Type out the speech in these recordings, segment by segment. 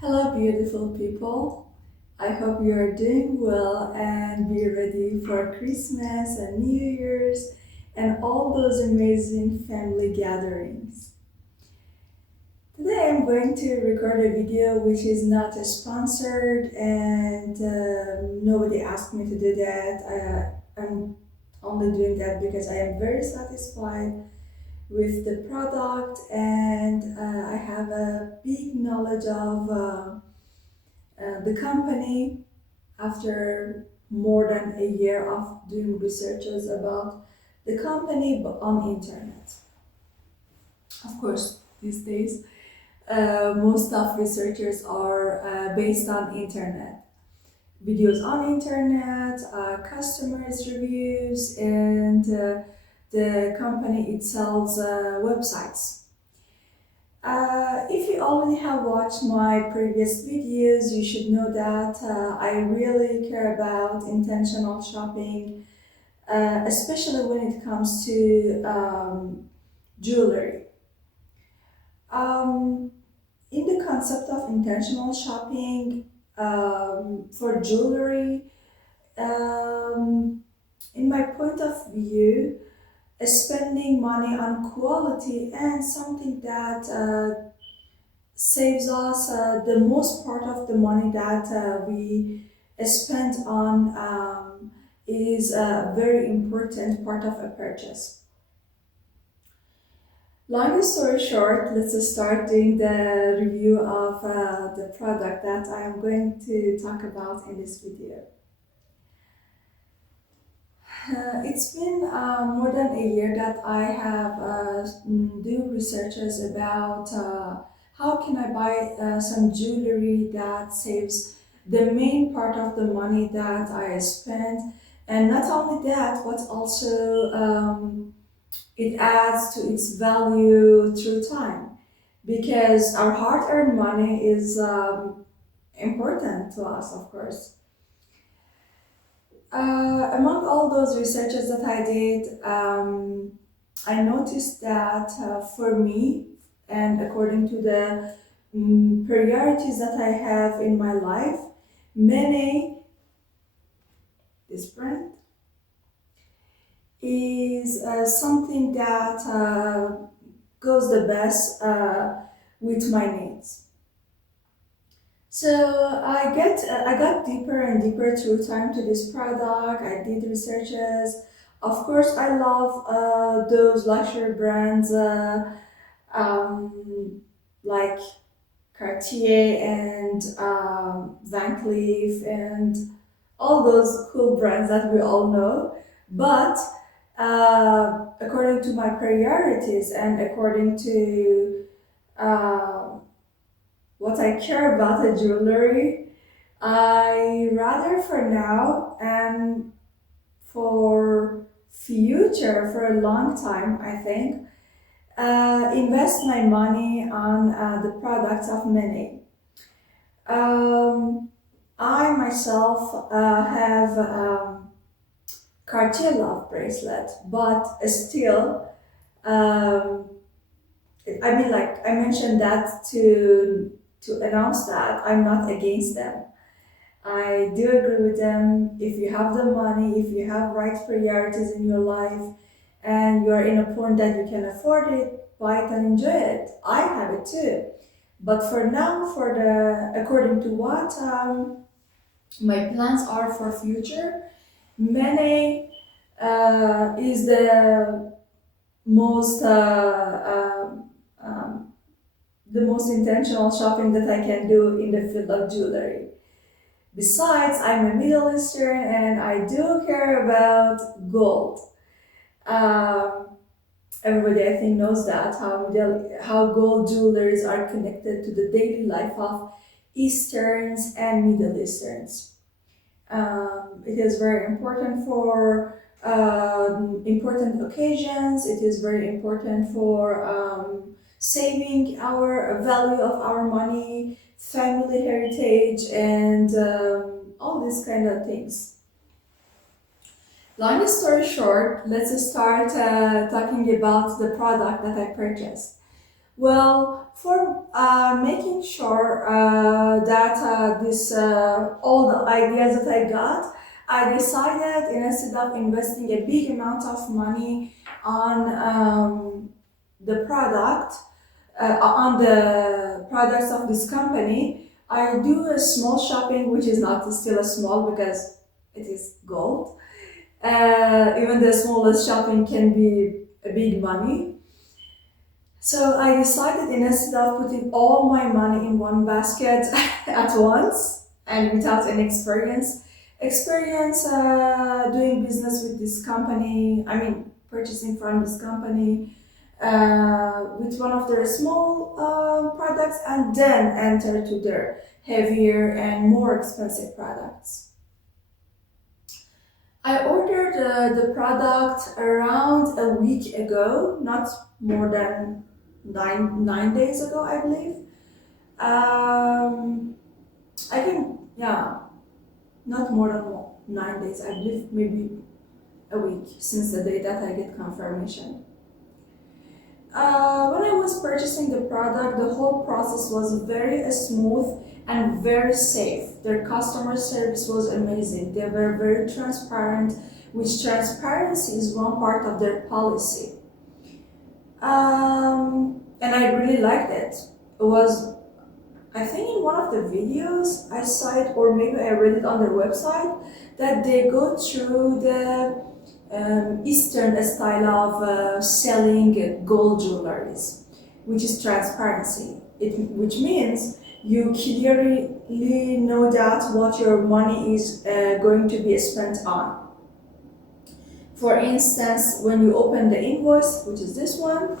Hello, beautiful people. I hope you are doing well and be ready for Christmas and New Year's and all those amazing family gatherings. Today I'm going to record a video which is not sponsored and nobody asked me to do that. I'm only doing that because I am very satisfied with the product and I have a big knowledge of the company after more than a year of doing researches about the company but on internet. Of course, these days, most of researchers are based on internet. Videos on internet, customers' reviews, and the company itself's websites. If you already have watched my previous videos, you should know that I really care about intentional shopping, especially when it comes to jewelry. Um, in the concept of intentional shopping for jewelry, um, in my point of view, spending money on quality and something that saves us the most part of the money that we spend on is a very important part of a purchase. Long story short, let's start doing the review of the product that I am going to talk about in this video. It's been more than a year that I have do researches about how can I buy some jewelry that saves the main part of the money that I spend, and not only that, but also it adds to its value through time because our hard-earned money is important to us, of course. Among all those researches that I did, I noticed that for me, and according to the priorities that I have in my life, MENE, this brand, is something that goes the best with my needs. So I got deeper and deeper through time to this product. I did researches. Of course, I love those luxury brands um, like Cartier and Van Cleef and all those cool brands that we all know. But according to my priorities and according to uh, what I care about the jewelry, I rather for now and for future for a long time, I think, invest my money on the products of MENE. Um, I myself have Cartier Love bracelet, but still, um, I mean, like I mentioned that to announce that I'm not against them. I do agree with them. If you have the money, if you have right priorities in your life, and you are in a point that you can afford it, buy it and enjoy it. I have it too. But for now, for the according to what my plans are for future, Mene is most the most intentional shopping that I can do in the field of jewelry. Besides, I'm a Middle Eastern and I do care about gold. Um, Everybody I think knows that how gold jewelers are connected to the daily life of Easterns and Middle Easterns. It is very important for important occasions. It is very important for saving our value of our money, family heritage, and all these kind of things. Long story short, let's start talking about the product that I purchased. Well, for making sure that this all the ideas that I got, I decided instead of investing a big amount of money on the product, on the products of this company, I do a small shopping, which is not still a small because it is gold. Even the smallest shopping can be a big money. So I decided instead of putting all my money in one basket at once and without any experience doing business with this company, I mean purchasing from this company with one of their small products and then enter to their heavier and more expensive products. I ordered the product around a week ago, not more than nine days ago, I believe. Um, I think, yeah, not more than 9 days. I believe maybe a week since the day that I get confirmation. When I was purchasing the product, the whole process was very smooth and very safe. Their customer service was amazing. They were very transparent, which transparency is one part of their policy. And I really liked it. It was, I think, in one of the videos I saw it, or maybe I read it on their website, that they go through the Eastern style of selling gold jewelries, which is transparency. Which means you clearly know that what your money is going to be spent on. For instance, when you open the invoice, which is this one,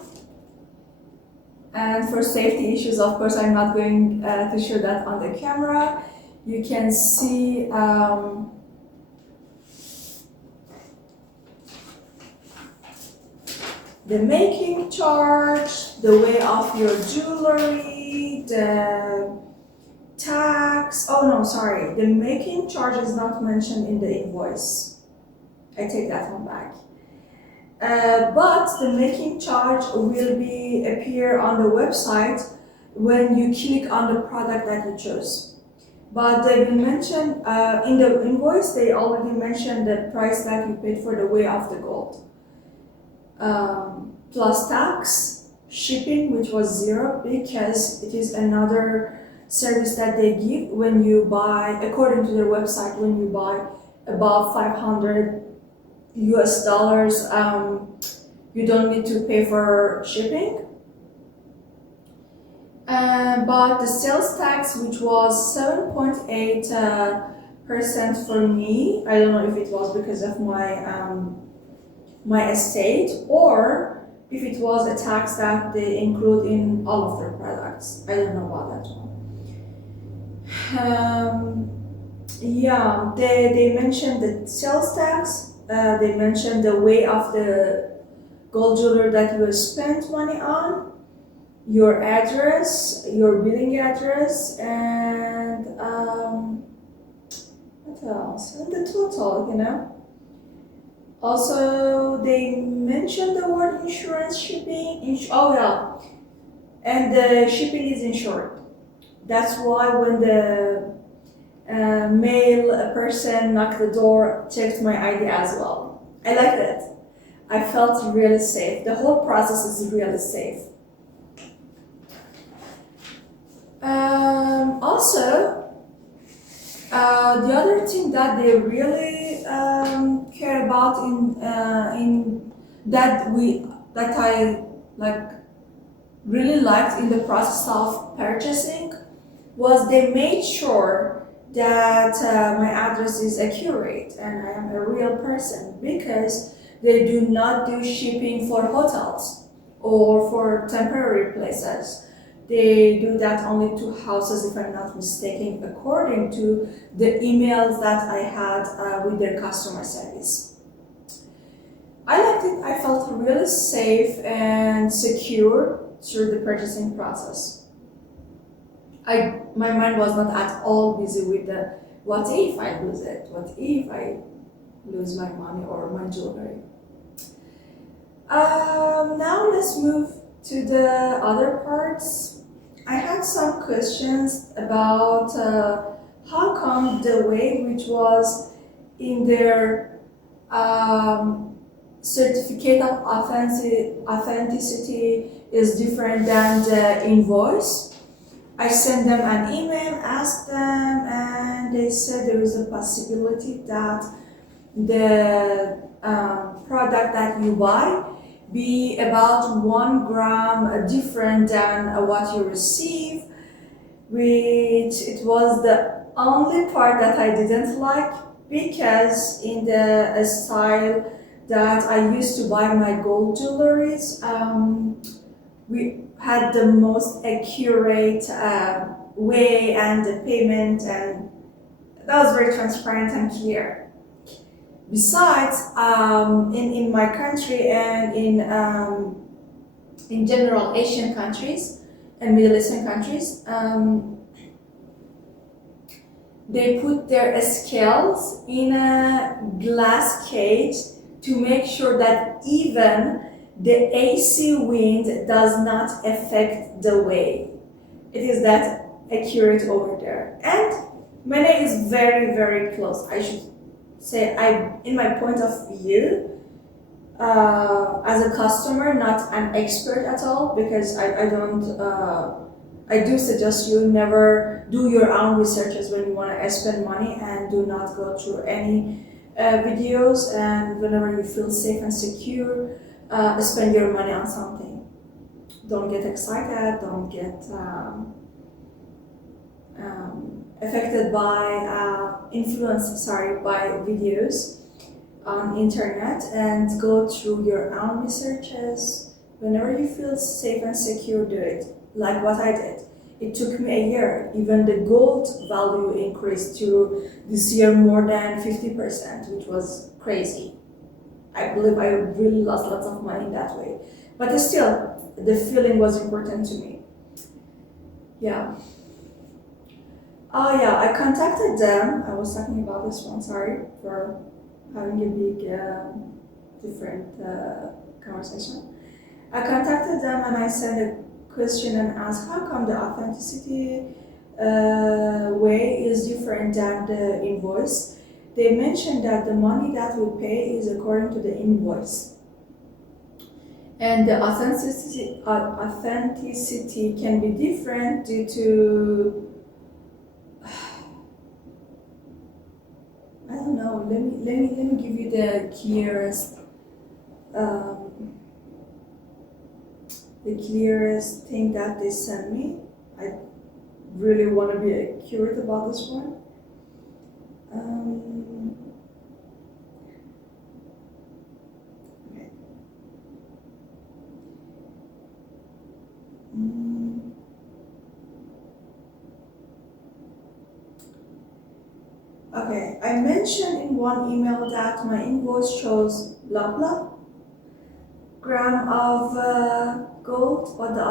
and for safety issues, of course, I'm not going to show that on the camera. You can see the making charge, the weight of your jewelry, the tax. Oh no, sorry. The making charge is not mentioned in the invoice. I take that one back. But the making charge will be appear on the website when you click on the product that you chose. But they will mention in the invoice, they already mentioned the price that you paid for the weight of the gold. Plus tax, shipping, which was zero because it is another service that they give when you buy, according to their website, when you buy above 500 US dollars, you don't need to pay for shipping. But the sales tax, which was 7.8% for me, I don't know if it was because of my estate or if it was a tax that they include in all of their products. I don't know about that one. Yeah, they mentioned the sales tax. They mentioned the weight of the gold jewelry that you spent money on, your address, your billing address, and what else? And the total, you know. Also, they mentioned the word insurance, shipping. Oh yeah, and the shipping is insured. That's why when the male person knocked the door, checked my ID as well. I liked it. I felt really safe. The whole process is really safe. Also, the other thing that they really care about in that I like really liked in the process of purchasing was they made sure that my address is accurate and I am a real person because they do not do shipping for hotels or for temporary places. They do that only to houses, if I'm not mistaken, according to the emails that I had with their customer service. I liked it. I felt really safe and secure through the purchasing process. My mind was not at all busy with the what if I lose it? What if I lose my money or my jewelry? Now let's move To the other parts, I had some questions about how come the way which was in their certificate of authenticity is different than the invoice. I sent them an email, asked them, and they said there is a possibility that the product that you buy be about 1 gram different than what you receive, which it was the only part that I didn't like, because in the style that I used to buy my gold jewelries, we had the most accurate way and the payment, and that was very transparent and clear. Besides, in my country and in general Asian countries and Middle Eastern countries, they put their scales in a glass cage to make sure that even the AC wind does not affect the weight. It is that accurate over there. And MENE is very, very close. I should say, in my point of view, as a customer, not an expert at all, because I don't, I do suggest you never do your own researches when you want to spend money, and do not go through any videos, and whenever you feel safe and secure, spend your money on something. Don't get excited, don't get affected by by videos on internet, and go through your own researches. Whenever you feel safe and secure, do it, like what I did. It took me a year. Even the gold value increased to this year more than 50%, which was crazy. I believe I really lost lots of money in that way, but still the feeling was important to me. Yeah. Oh yeah, I contacted them. I was talking about this one, sorry for having a big different conversation. I contacted them and I sent a question and asked how come the authenticity way is different than the invoice. They mentioned that the money that we pay is according to the invoice, and the authenticity can be different due to, I don't know. Let me give you the clearest thing that they sent me. I really want to be accurate about this one. Okay. Okay, I mentioned in one email that my invoice shows blah blah gram of gold, but the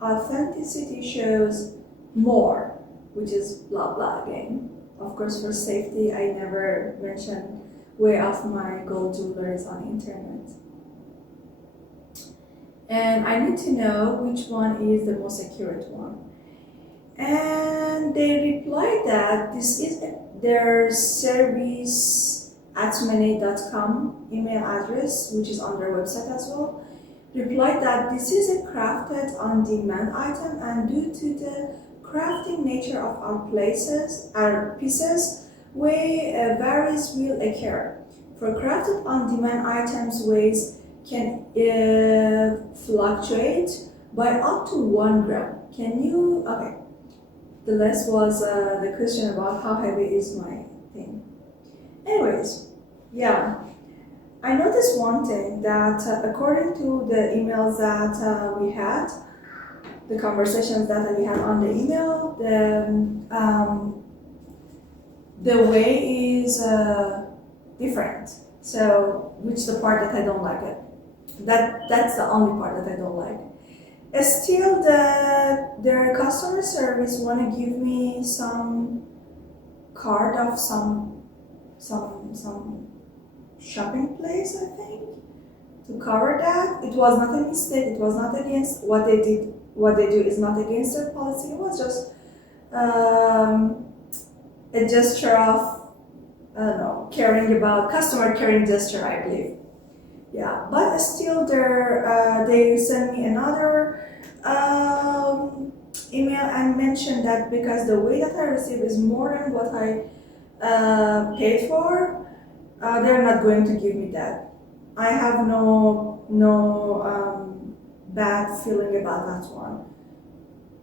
authenticity shows more, which is blah blah again. Of course, for safety, I never mention way of my gold jewelries on internet. And I need to know which one is the most accurate one. And they replied that this is their service at MENE.com email address, which is on their website as well, replied that this is a crafted on-demand item, and due to the crafting nature of our pieces, where varies will occur. For crafted on-demand items, weights can fluctuate by up to 1 gram. Can you, okay. The last was the question about how heavy is my thing. Anyways, yeah, I noticed one thing that according to the emails that we had, the conversations that we had on the email, the way is different. So, which the part that I don't like it. That's the only part that I don't like. Still, their customer service want to give me some card of some shopping place, I think. to cover that. It was not a mistake. It was not against what they did. What they do is not against their policy. It was just um, a gesture of, I don't know, caring about customer caring gesture, I believe. Yeah, but still, they sent me another email and mentioned that because the way that I receive is more than what I paid for, they're not going to give me that. I have no bad feeling about that one.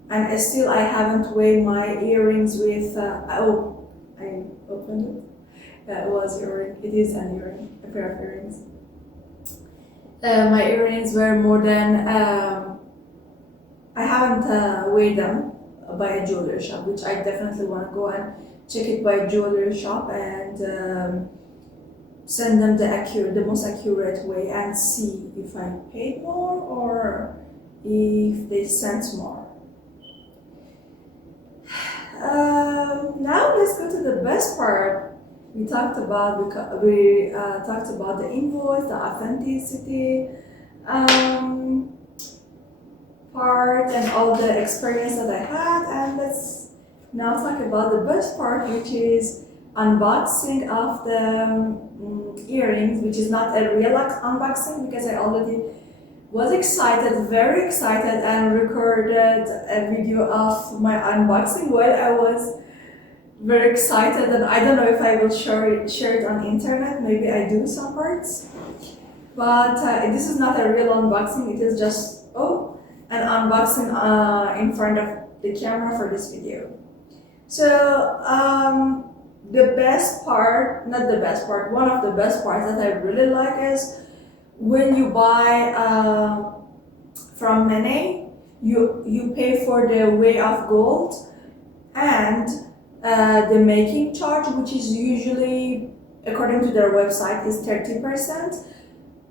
And still, I haven't weighed my earrings with. Oh, I opened it. That was earring. It is an earring, a pair of earrings. My earrings were more than. I haven't weighed them by a jewelry shop, which I definitely want to go and check it by a jewelry shop and send them the most accurate way and see if I paid more or if they sent more. Now let's go to the best part. We talked about the invoice, the authenticity part, and all the experience that I had. And let's now talk about the best part, which is unboxing of the earrings, which is not a real unboxing because I already was excited, very excited, and recorded a video of my unboxing while I was very excited. And I don't know if I will share it on internet. Maybe I do some parts, but this is not a real unboxing. It is just an unboxing in front of the camera for this video. So the best part, not the best part, one of the best parts that I really like is when you buy from MENE, you pay for the weight of gold and the making charge, which is usually, according to their website, is 30%.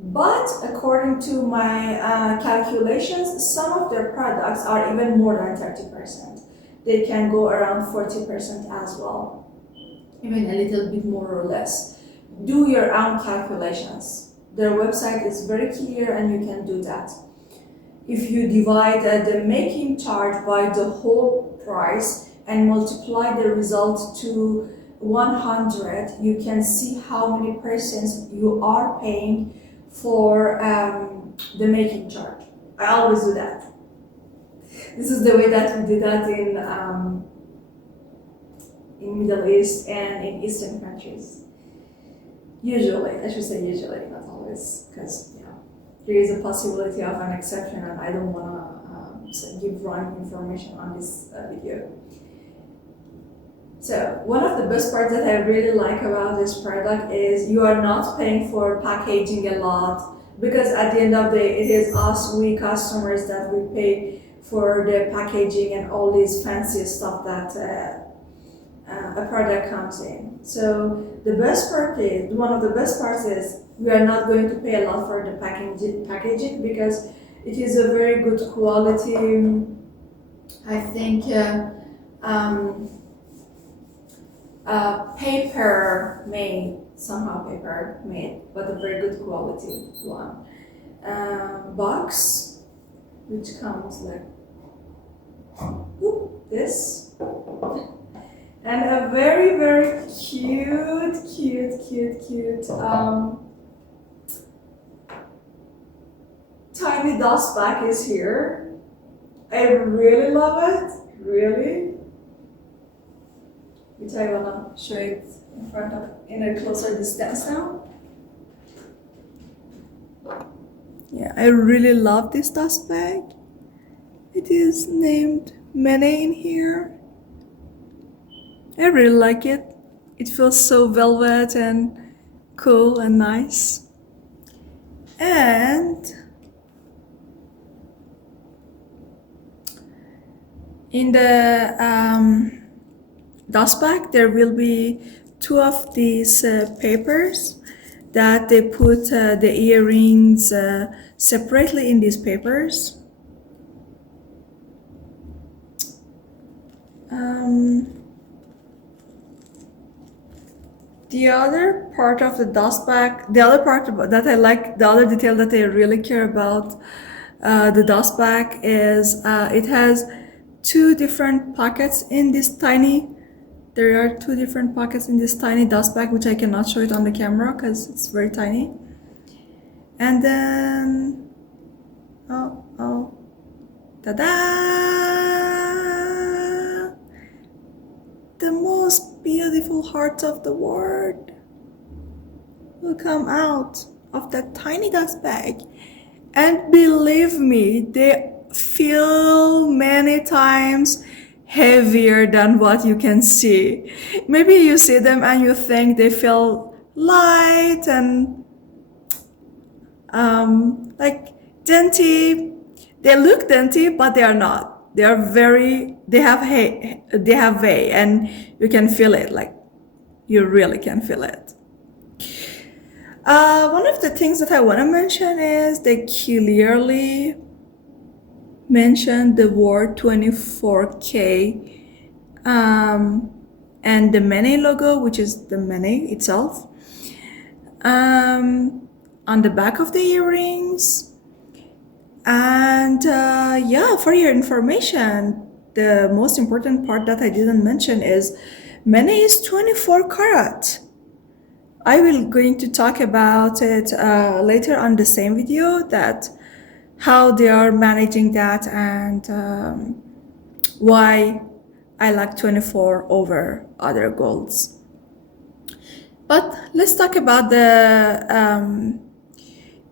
But according to my calculations, some of their products are even more than 30%. They can go around 40% as well, even a little bit more or less. Do your own calculations. Their website is very clear and you can do that. If you divide the making charge by the whole price and multiply the result to 100, you can see how many percent you are paying for the making charge. I always do that. This is the way that we do that in Middle East and in Eastern countries. Usually, I should say usually, not always, because there is a possibility of an exception, and I don't want to give wrong information on this video. So one of the best parts that I really like about this product is you are not paying for packaging a lot, because at the end of the day, it is us, we customers, that we pay for the packaging and all these fancy stuff that a product comes in. So one of the best parts is we are not going to pay a lot for the packaging because it is a very good quality. I think paper made, but a very good quality one. Box, which comes like this, and a very, very cute tiny dust bag is here. I really love it, really. Which I wanna show it in a closer distance now. Yeah, I really love this dust bag. It is named MENE in here. I really like it. It feels so velvet and cool and nice. And in the dust bag, there will be two of these papers that they put the earrings separately in these papers. The other part of the dust bag, the other part that I like, the other detail that I really care about the dust bag is it has two different pockets in this tiny. There are two different pockets in this tiny dust bag, which I cannot show it on the camera because it's very tiny. And then, ta-da! The most beautiful hearts of the world will come out of that tiny dust bag. And believe me, they feel many times heavier than what you can see. Maybe you see them and you think they feel light and like dainty. They look dainty, but they are not. They are they have weight, and you can feel it, like you really can feel it. One of the things that I want to mention is they clearly mentioned the word 24K and the MENE logo, which is the MENE itself, on the back of the earrings. And yeah, for your information, the most important part that I didn't mention is MENE is 24 karat. I will going to talk about it later on the same video, that how they are managing that and why I like 24 over other golds. But let's talk about the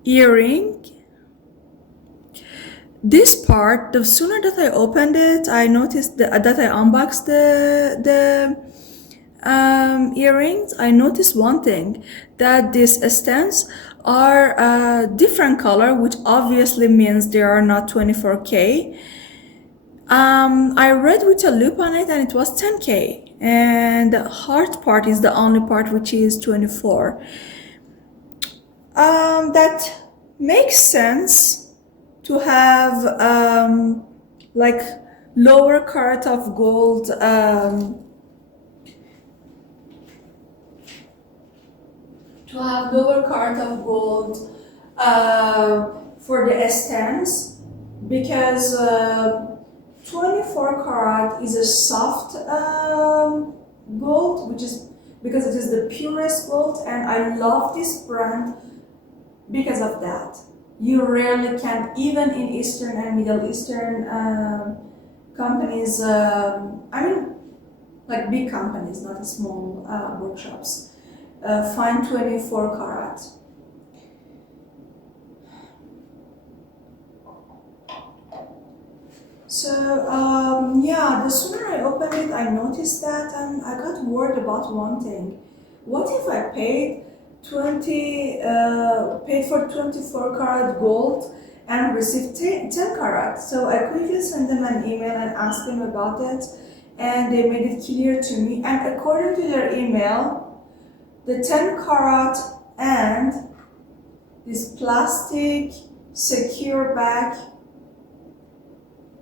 earring. This part, the sooner that I opened it, I noticed that I unboxed the earrings. I noticed one thing, that these stems are a different color, which obviously means they are not 24K. I read with a loop on it and it was 10K, and the heart part is the only part which is 24. That makes sense to have like lower carat of gold for the stems, because 24 karat is a soft gold, which is because it is the purest gold, and I love this brand because of that. You rarely can, even in Eastern and Middle Eastern companies, I mean like big companies, not small workshops, find 24 karat. So yeah, the sooner I opened it, I noticed that, and I got worried about one thing. What if I paid for 24 karat gold and received 10 karat? So I quickly sent them an email and asked them about it, and they made it clear to me. And according to their email, the 10 karat and this plastic secure bag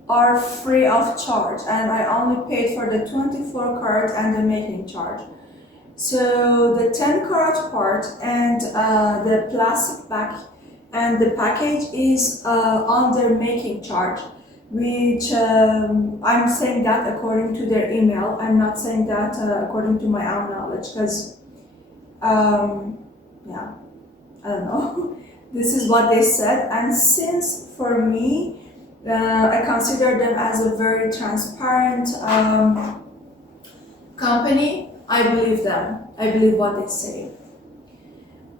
are free of charge, and I only paid for the 24 karat and the making charge. So the 10 karat part and the plastic bag and the package is under making charge, which I'm saying that according to their email. I'm not saying that according to my own knowledge, because yeah, I don't know. This is what they said, and since for me, I consider them as a very transparent company, I believe them. I believe what they say.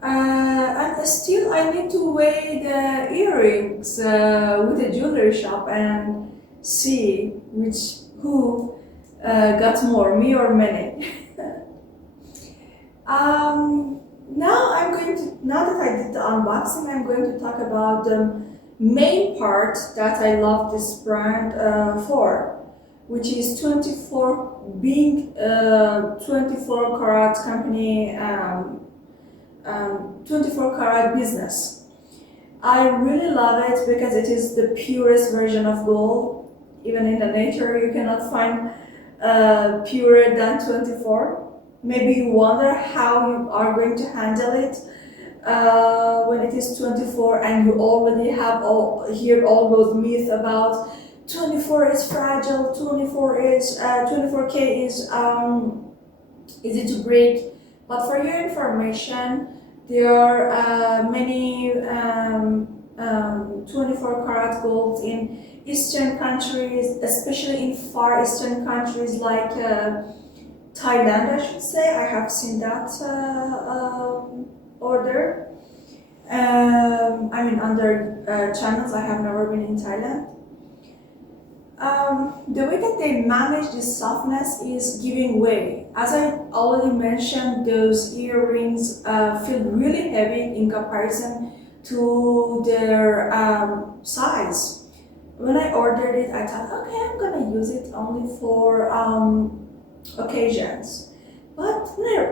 And still, I need to weigh the earrings with a jewelry shop and see who got more, me or MENE. Now that I did the unboxing, I'm going to talk about the main part that I love this brand for, which is 24, being 24 karat company, 24 karat business. I really love it because it is the purest version of gold. Even in the nature, you cannot find purer than 24. maybe you wonder how you are going to handle it when it is 24 and you already have heard all those myths about 24 is fragile, 24K is easy to break. But for your information, there are many 24 karat golds in Eastern countries, especially in far Eastern countries like Thailand, I should say. I have seen that order. I mean, under channels. I have never been in Thailand. The way that they manage this softness is giving way. As I already mentioned, those earrings feel really heavy in comparison to their size. When I ordered it, I thought, okay, I'm gonna use it only for occasions. But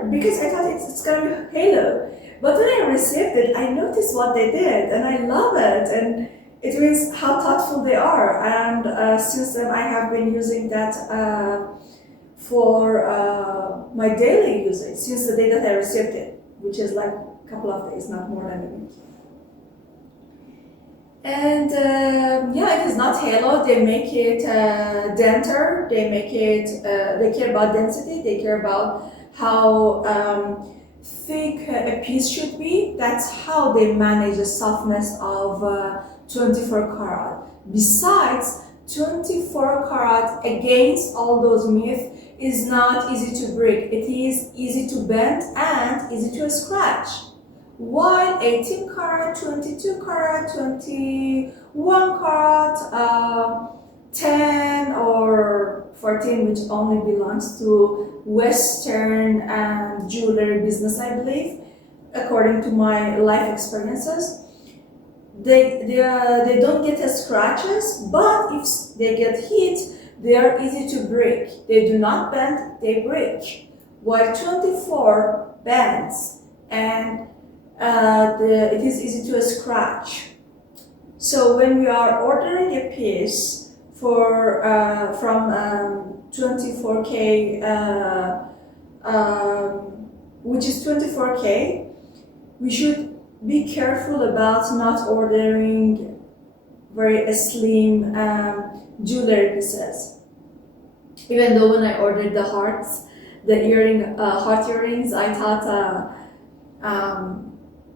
because I thought it's gonna be halo. But when I received it, I noticed what they did, and I love it. And it means how thoughtful they are. And since then, I have been using that for my daily usage since the day that I received it, which is like a couple of days, not more than a week. And yeah, it is not halo. They make it denser. They make it. They care about density. They care about how thick a piece should be. That's how they manage the softness of 24 karat. Besides, 24 karat, against all those myths, is not easy to break. It is easy to bend and easy to scratch. While 18 karat, 22 karat, 21 karat, 10 or 14, which only belongs to Western jewelry business, I believe, according to my life experiences. They don't get scratches, but if they get hit, they are easy to break. They do not bend, they break. While 24 bends and it is easy to scratch. So when we are ordering a piece for from 24K, which is 24K, we should be careful about not ordering very slim jewelry pieces. Even though when I ordered the hearts, the heart earrings, I thought,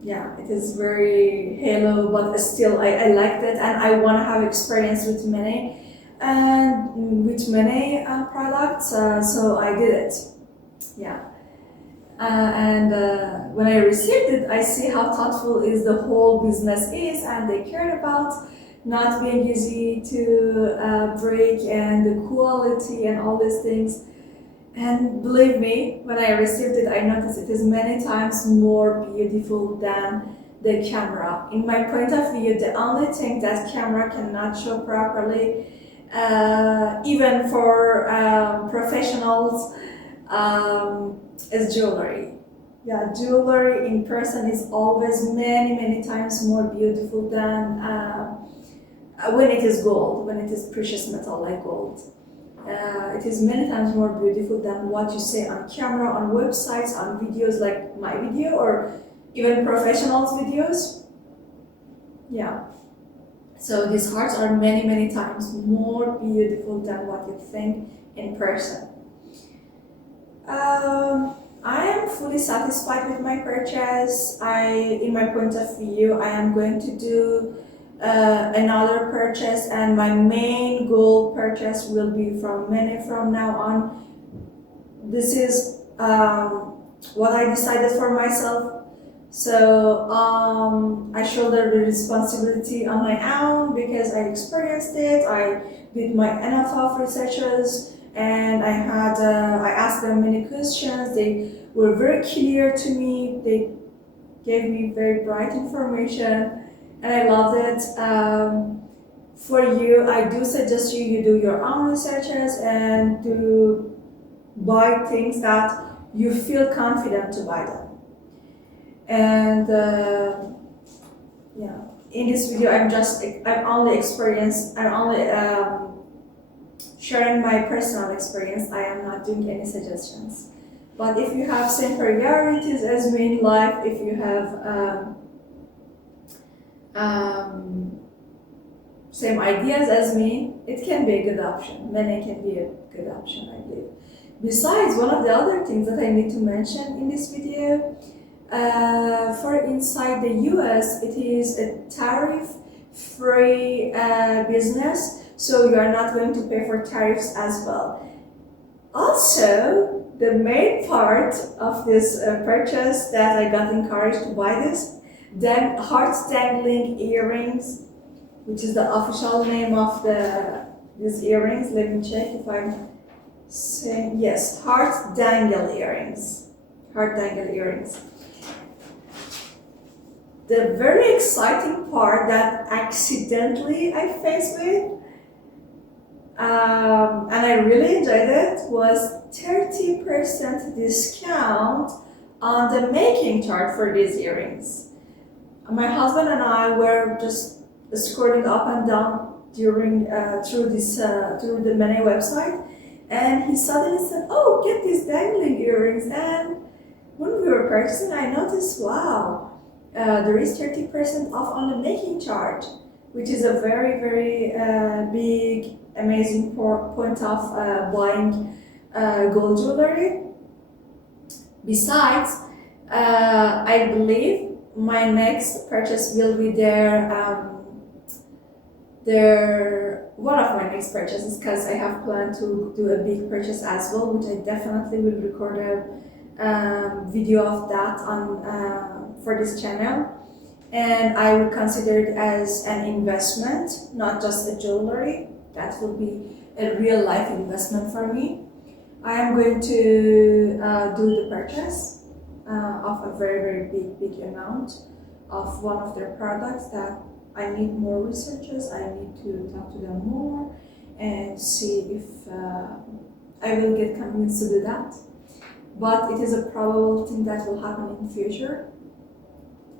yeah, it is very halo, but still I liked it, and I want to have experience with MENE and with MENE products, so I did it. Yeah. When I received it, I see how thoughtful is the whole business is, and they cared about not being easy to break and the quality and all these things. And believe me, when I received it, I noticed it is many times more beautiful than the camera. In my point of view, the only thing that camera cannot show properly, even for professionals, is jewelry. Yeah, jewelry in person is always many times more beautiful than when it is gold, when it is precious metal like gold. It is many times more beautiful than what you see on camera, on websites, on videos like my video, or even professionals' videos. Yeah. So these hearts are many times more beautiful than what you think in person. I am fully satisfied with my purchase. In my point of view, I am going to do another purchase, and my main goal purchase will be from MENE from now on. This is what I decided for myself. So I shoulder the responsibility on my own because I experienced it. I did my enough of researches, and I asked them many questions. They were very clear to me. They gave me very bright information, and I loved it. For you, I do suggest you do your own researches and to buy things that you feel confident to buy them. And yeah, in this video, I'm only sharing my personal experience. I am not doing any suggestions. But if you have same priorities as me in life, if you have same ideas as me, it can be a good option. MENE can be a good option, I believe. Besides, one of the other things that I need to mention in this video, for inside the US, it is a tariff-free business, so you are not going to pay for tariffs as well. Also, the main part of this purchase that I got encouraged to buy this, then heart dangling earrings, which is the official name of these earrings. Let me check if I'm saying, yes, heart dangle earrings. Heart dangle earrings. The very exciting part that accidentally I faced with, and I really enjoyed it, was 30% discount on the making chart for these earrings. My husband and I were just scrolling up and down through the MENE website, and he suddenly said, "Oh, get these dangling earrings." And when we were purchasing, I noticed, wow, there is 30% off on the making charge, which is a very, very big, amazing point of buying gold jewelry. Besides, I believe my next purchase will be one of my next purchases, because I have planned to do a big purchase as well, which I definitely will record a video of that on for this channel, and I would consider it as an investment, not just a jewelry. That will be a real life investment for me. I am going to do the purchase of a very, very big amount of one of their products that I need more researchers. I need to talk to them more and see if I will get convinced to do that. But it is a probable thing that will happen in the future.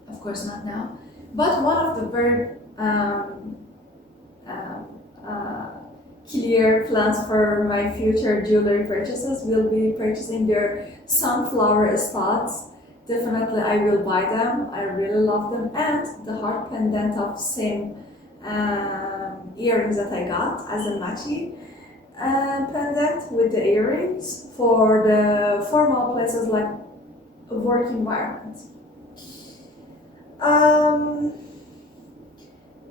Of course, not now. But one of the very clear plans for my future jewelry purchases will be purchasing their sunflower studs. Definitely I will buy them. I really love them. And the heart pendant of same earrings that I got as a matchy pendant with the earrings for the formal places like work environment.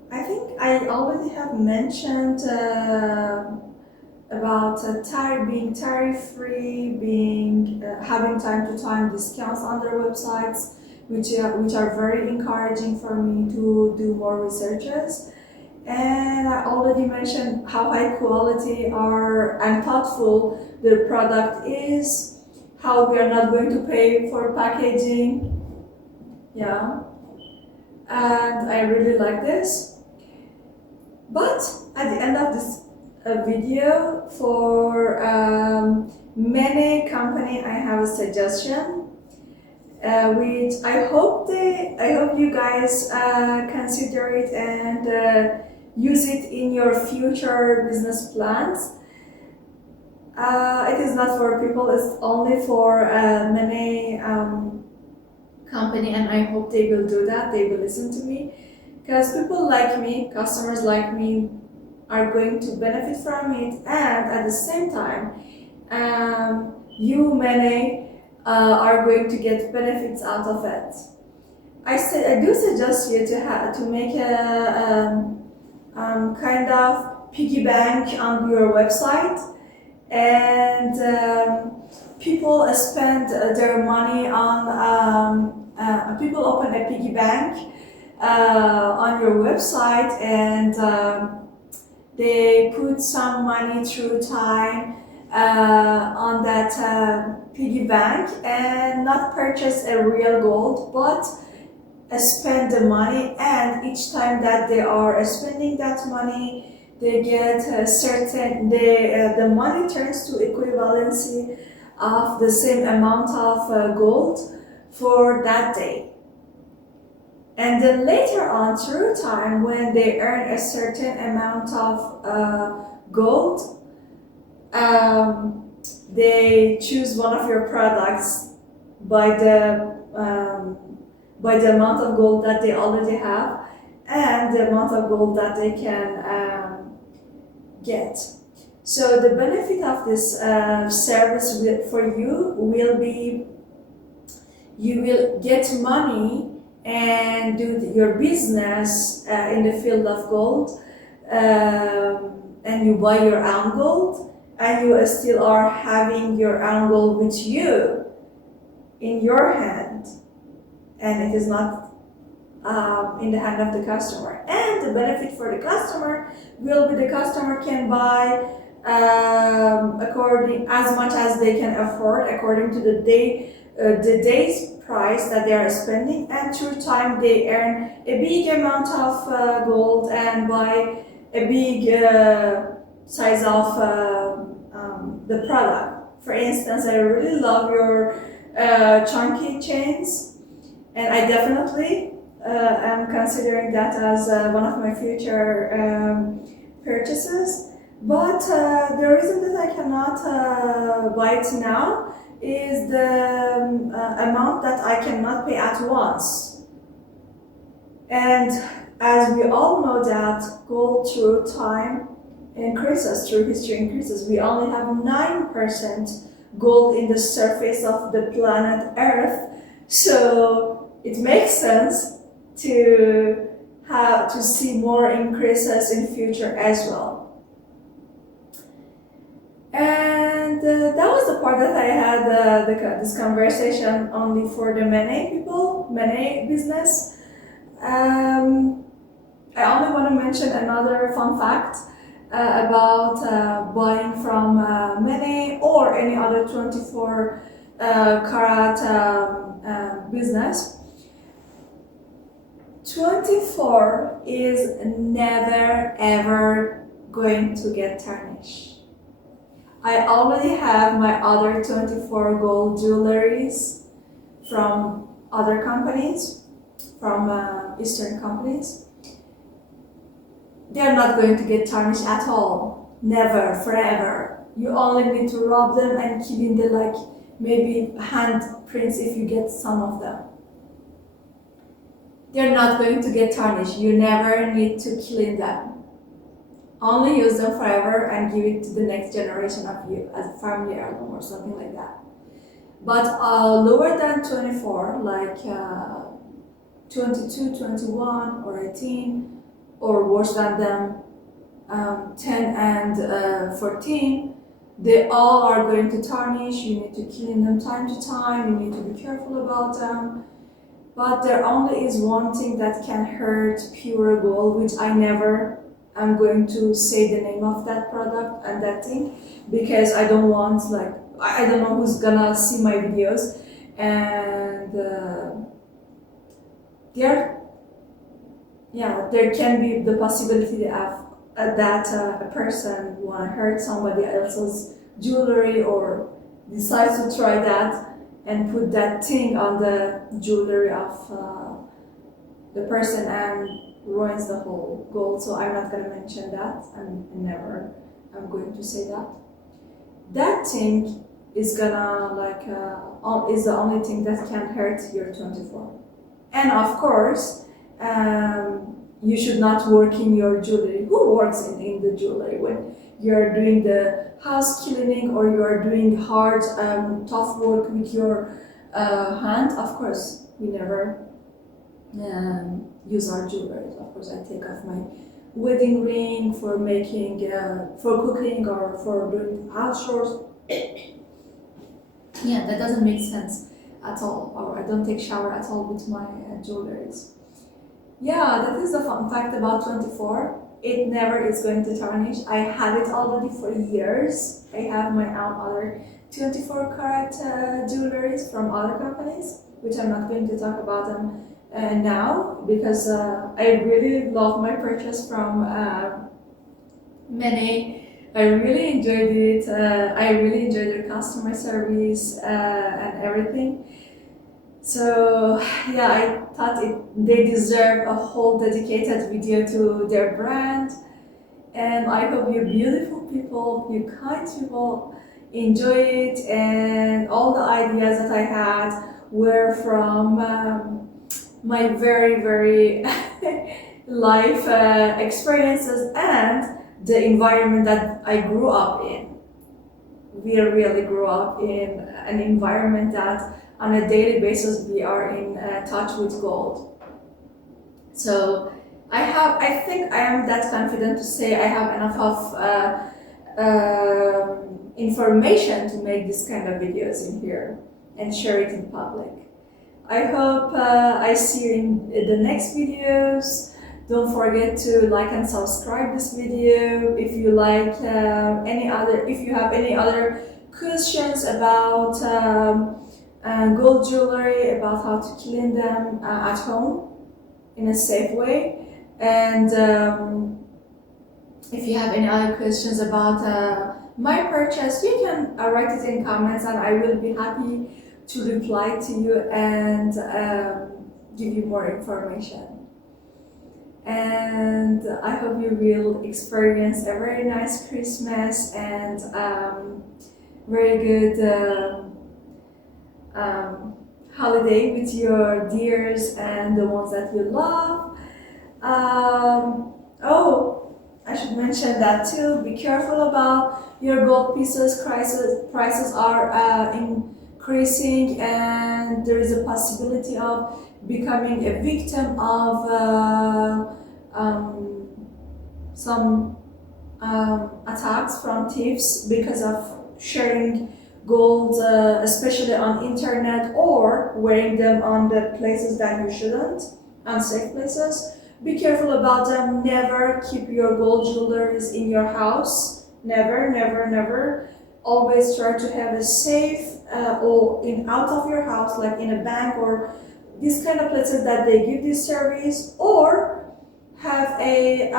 I think I already have mentioned about being tariff-free, having time to time discounts on their websites, which are very encouraging for me to do more researches. And I already mentioned how high quality and thoughtful the product is, how we are not going to pay for packaging. Yeah, and I really like this. But at the end of this video, for MENE company, I have a suggestion, which I hope you guys consider it and use it in your future business plans. It is not for people; it's only for MENE company, and I hope they will do that. They will listen to me, because people like me, customers like me, are going to benefit from it, and at the same time, you MENE are going to get benefits out of it. I do suggest you to make a kind of piggy bank on your website, and people spend their money on people open a piggy bank on your website, and they put some money through time on that piggy bank, and not purchase a real gold, but spend the money, and each time that they are spending that money, they get a certain, the money turns to equivalency of the same amount of gold for that day. And then later on, through time, when they earn a certain amount of gold, they choose one of your products by the amount of gold that they already have and the amount of gold that they can get. So the benefit of this service for you will be you will get money and do your business in the field of gold, and you buy your own gold, and you still are having your own gold with you in your hand, and it is not in the hand of the customer. And the benefit for the customer will be the customer can buy according as much as they can afford according to the day's price that they are spending, and through time they earn a big amount of gold and buy a big size of the product. For instance, I really love your chunky chains, and I definitely am considering that as one of my future purchases. But the reason that I cannot buy it now is the amount that I cannot pay at once. And as we all know that gold through time increases, through history increases, we only have 9% gold in the surface of the planet Earth. So it makes sense to have to see more increases in future as well. And that was the part that I had this conversation only for the MENE people, MENE business. I only want to mention another fun fact about buying from MENE or any other 24 karat business. 24 is never ever going to get tarnished. I already have my other 24 gold jewelries from other companies, from Eastern companies. They're not going to get tarnished at all. Never, forever. You only need to rub them and clean the like maybe handprints if you get some of them. They're not going to get tarnished. You never need to clean them. Only use them forever and give it to the next generation of you as a family heirloom or something like that. But lower than 24, like 22, 21 or 18, or worse than them, 10 and 14, they all are going to tarnish. You need to clean them time to time. You need to be careful about them. But there only is one thing that can hurt pure gold, which I never am going to say the name of that product and that thing, because I don't want, like, I don't know who's gonna see my videos, and there can be the possibility of that a person wanna hurt somebody else's jewelry or decides to try that and put that thing on the jewelry of the person and ruins the whole gold. So I'm not gonna mention that, and never I'm going to say that. That thing is gonna is the only thing that can hurt your 24. And of course, you should not work in your jewelry. Who works in the jewelry when you're doing the house cleaning or you're doing hard, tough work with your hand? Of course, we never use our jewelry. Of course, I take off my wedding ring for making, for cooking or for doing house chores. Yeah, that doesn't make sense at all. Or I don't take shower at all with my jewelries. Yeah, that is a fun fact about 24. It never is going to tarnish. I have it already for years. I have my own other 24 karat jewelries from other companies, which I'm not going to talk about them now, because I really love my purchase from MENE. I really enjoyed it. I really enjoyed their customer service and everything. So yeah, I thought they deserve a whole dedicated video to their brand. And I hope you beautiful people, you kind people enjoy it, and all the ideas that I had were from my very life experiences and the environment that I grew up in. We really grew up in an environment that on a daily basis we are in touch with gold. So I think I am that confident to say I have enough of information to make this kind of videos in here and share it in public. I hope I see you in the next videos. Don't forget to like and subscribe this video. If you like if you have any other questions about gold jewelry, about how to clean them at home in a safe way, and if you have any other questions about my purchase, you can write it in comments, and I will be happy to reply to you and give you more information. And I hope you will experience a very nice Christmas and very good holiday with your dears and the ones that you love. Oh, I should mention that too. Be careful about your gold pieces. Prices are increasing, and there is a possibility of becoming a victim of some attacks from thieves because of sharing gold, especially on internet, or wearing them on the places that you shouldn't, unsafe places. Be careful about them. Never keep your gold jewelries in your house. Never. Always try to have a safe or out of your house, like in a bank or these kind of places that they give this service, or have a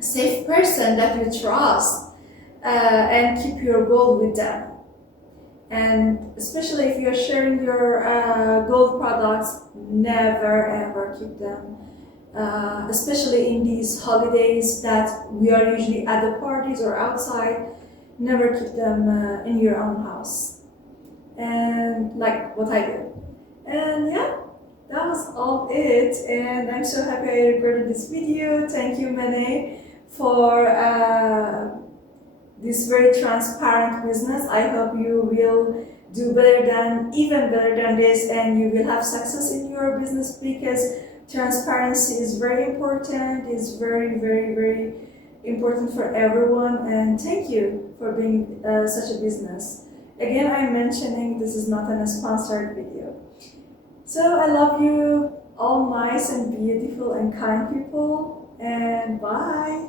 safe person that you trust and keep your gold with them. And especially if you're sharing your gold products, never ever keep them, especially in these holidays that we are usually at the parties or outside. Never keep them in your own house, and like what I did. And yeah, that was all it, and I'm so happy I recorded this video. Thank you, MENE, for this very transparent business. I hope you will do even better than this, and you will have success in your business, because transparency is very important. It's very important for everyone, and thank you for being such a business. Again, I'm mentioning this is not a sponsored video. So I love you, all nice and beautiful and kind people, and bye.